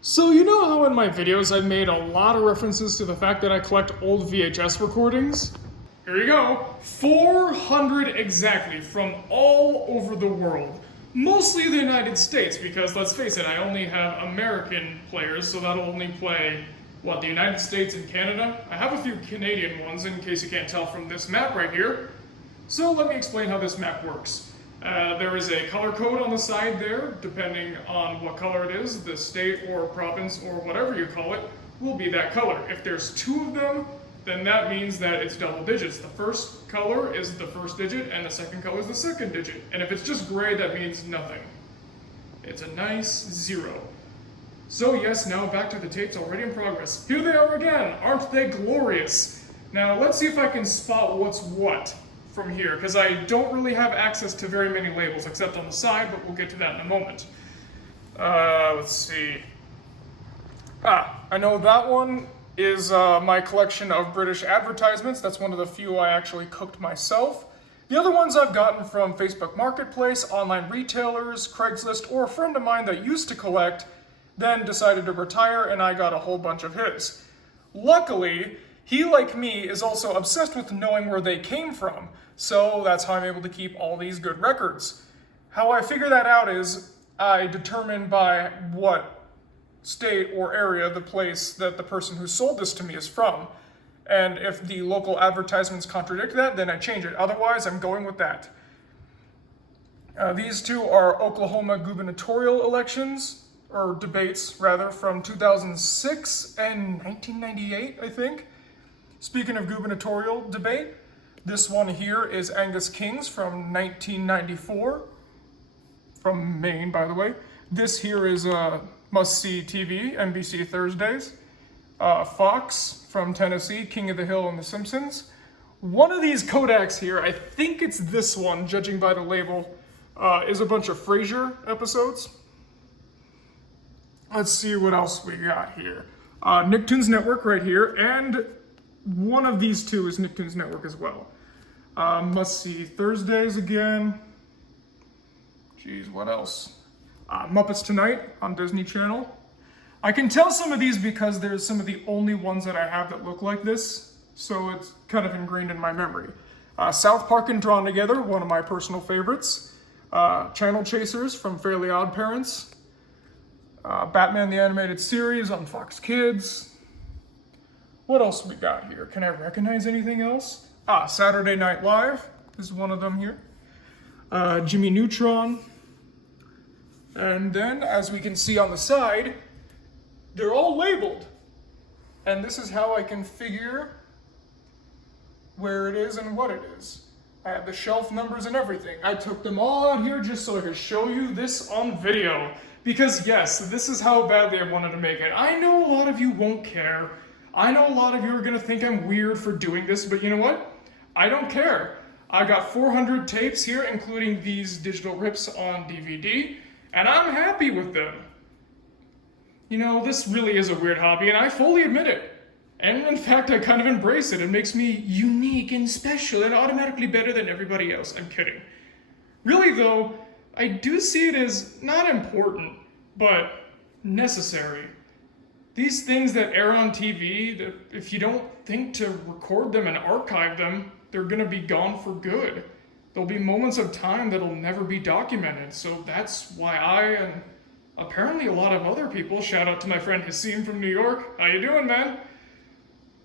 So you know how in my videos I've made a lot of references to the fact that I collect old VHS recordings? Here you go, 400 exactly from all over the world. Mostly the United States because let's face it, I only have American players, so that'll only play, the United States and Canada? I have a few Canadian ones in case you can't tell from this map right here. So let me explain how this map works. There is a color code on the side there, depending on what color it is, the state or province or whatever you call it will be that color. If there's two of them, then that means that it's double digits. The first color is the first digit and the second color is the second digit. And if it's just gray, that means nothing. It's a nice 0. So yes, now back to the tapes already in progress. Here they are again, aren't they glorious? Now let's see if I can spot what's what from here, because I don't really have access to very many labels except on the side, but we'll get to that in a moment. Let's see. I know that one is my collection of British advertisements. That's one of the few I actually cooked myself. The other ones I've gotten from Facebook Marketplace, online retailers, Craigslist, or a friend of mine that used to collect, then decided to retire, and I got a whole bunch of his. Luckily, he, like me, is also obsessed with knowing where they came from, so that's how I'm able to keep all these good records. How I figure that out is I determine by what state or area the place that the person who sold this to me is from. And if the local advertisements contradict that, then I change it. Otherwise, I'm going with that. These two are Oklahoma gubernatorial elections, or debates, rather, from 2006 and 1998, I think. Speaking of gubernatorial debate, this one here is Angus King's from 1994, from Maine, by the way. This here is must-see TV, NBC Thursdays. Fox from Tennessee, King of the Hill and The Simpsons. One of these Kodaks here, I think it's this one, judging by the label, is a bunch of Frasier episodes. Let's see what else we got here. Nicktoons Network right here, and one of these two is Nicktoons Network as well. Must-see Thursdays again. Jeez, what else? Muppets Tonight on Disney Channel. I can tell some of these because there's some of the only ones that I have that look like this, so it's kind of ingrained in my memory. South Park and Drawn Together, one of my personal favorites. Channel Chasers from Fairly Odd Parents. Batman the Animated Series on Fox Kids. What else we got here? Can I recognize anything else? Saturday Night Live is one of them here. Jimmy Neutron. And then, as we can see on the side, they're all labeled. And this is how I can figure where it is and what it is. I have the shelf numbers and everything. I took them all out here just so I could show you this on video. Because yes, this is how badly I wanted to make it. I know a lot of you won't care. I know a lot of you are gonna think I'm weird for doing this, but you know what? I don't care. I got 400 tapes here, including these digital rips on DVD, and I'm happy with them. You know, this really is a weird hobby, and I fully admit it. And in fact, I kind of embrace it. It makes me unique and special and automatically better than everybody else. I'm kidding. Really though, I do see it as not important, but necessary. These things that air on TV, if you don't think to record them and archive them, they're gonna be gone for good. There'll be moments of time that'll never be documented. So that's why I, and apparently a lot of other people, shout out to my friend Hasim from New York, how you doing, man?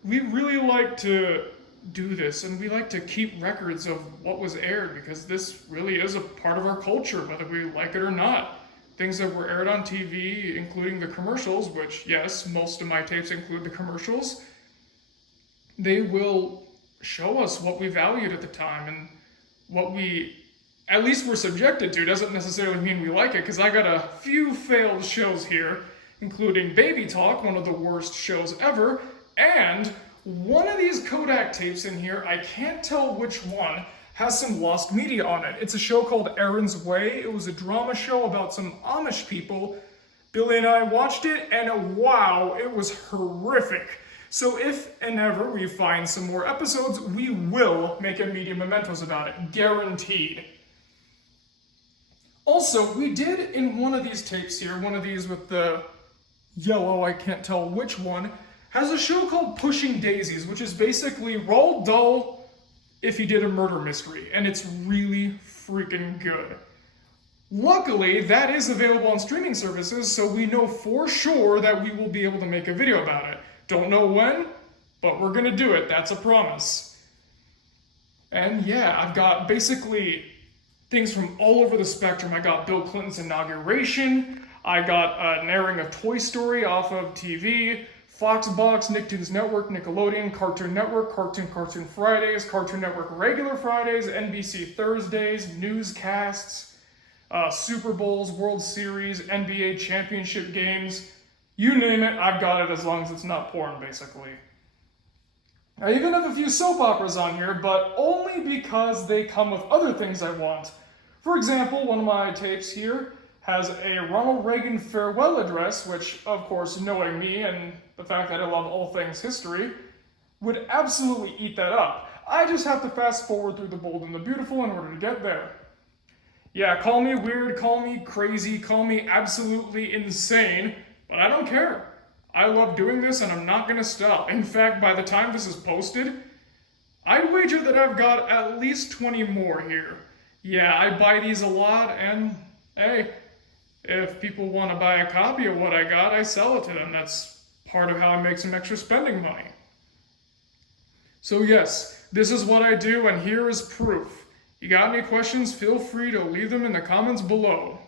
We really like to do this, and we like to keep records of what was aired, because this really is a part of our culture, whether we like it or not. Things that were aired on TV, including the commercials, which, yes, most of my tapes include the commercials, they will show us what we valued at the time, and what we at least were subjected to. Doesn't necessarily mean we like it, because I got a few failed shows here, including Baby Talk, one of the worst shows ever, and one of these Kodak tapes in here, I can't tell which one, has some lost media on it. It's a show called Aaron's Way. It was a drama show about some Amish people. Billy and I watched it, and wow, it was horrific. So if and ever we find some more episodes, we will make a media mementos about it, guaranteed. Also, we did in one of these tapes here, one of these with the yellow, I can't tell which one, has a show called Pushing Daisies, which is basically Roald Dahl if he did a murder mystery, and it's really freaking good. Luckily, that is available on streaming services, so we know for sure that we will be able to make a video about it. Don't know when, but we're gonna do it, that's a promise. And yeah, I've got basically things from all over the spectrum. I got Bill Clinton's inauguration, I got an airing of Toy Story off of TV, Foxbox, Nicktoons Network, Nickelodeon, Cartoon Network, Cartoon Fridays, Cartoon Network regular Fridays, NBC Thursdays, newscasts, Super Bowls, World Series, NBA championship games, you name it, I've got it as long as it's not porn, basically. I even have a few soap operas on here, but only because they come with other things I want. For example, one of my tapes here has a Ronald Reagan farewell address, which, of course, knowing me and the fact that I love all things history, would absolutely eat that up. I just have to fast forward through the bold and the beautiful in order to get there. Yeah, call me weird, call me crazy, call me absolutely insane, but I don't care. I love doing this and I'm not gonna stop. In fact, by the time this is posted, I'd wager that I've got at least 20 more here. Yeah, I buy these a lot, and hey, if people want to buy a copy of what I got, I sell it to them. That's part of how I make some extra spending money. So yes, this is what I do, and here is proof. You got any questions, feel free to leave them in the comments below.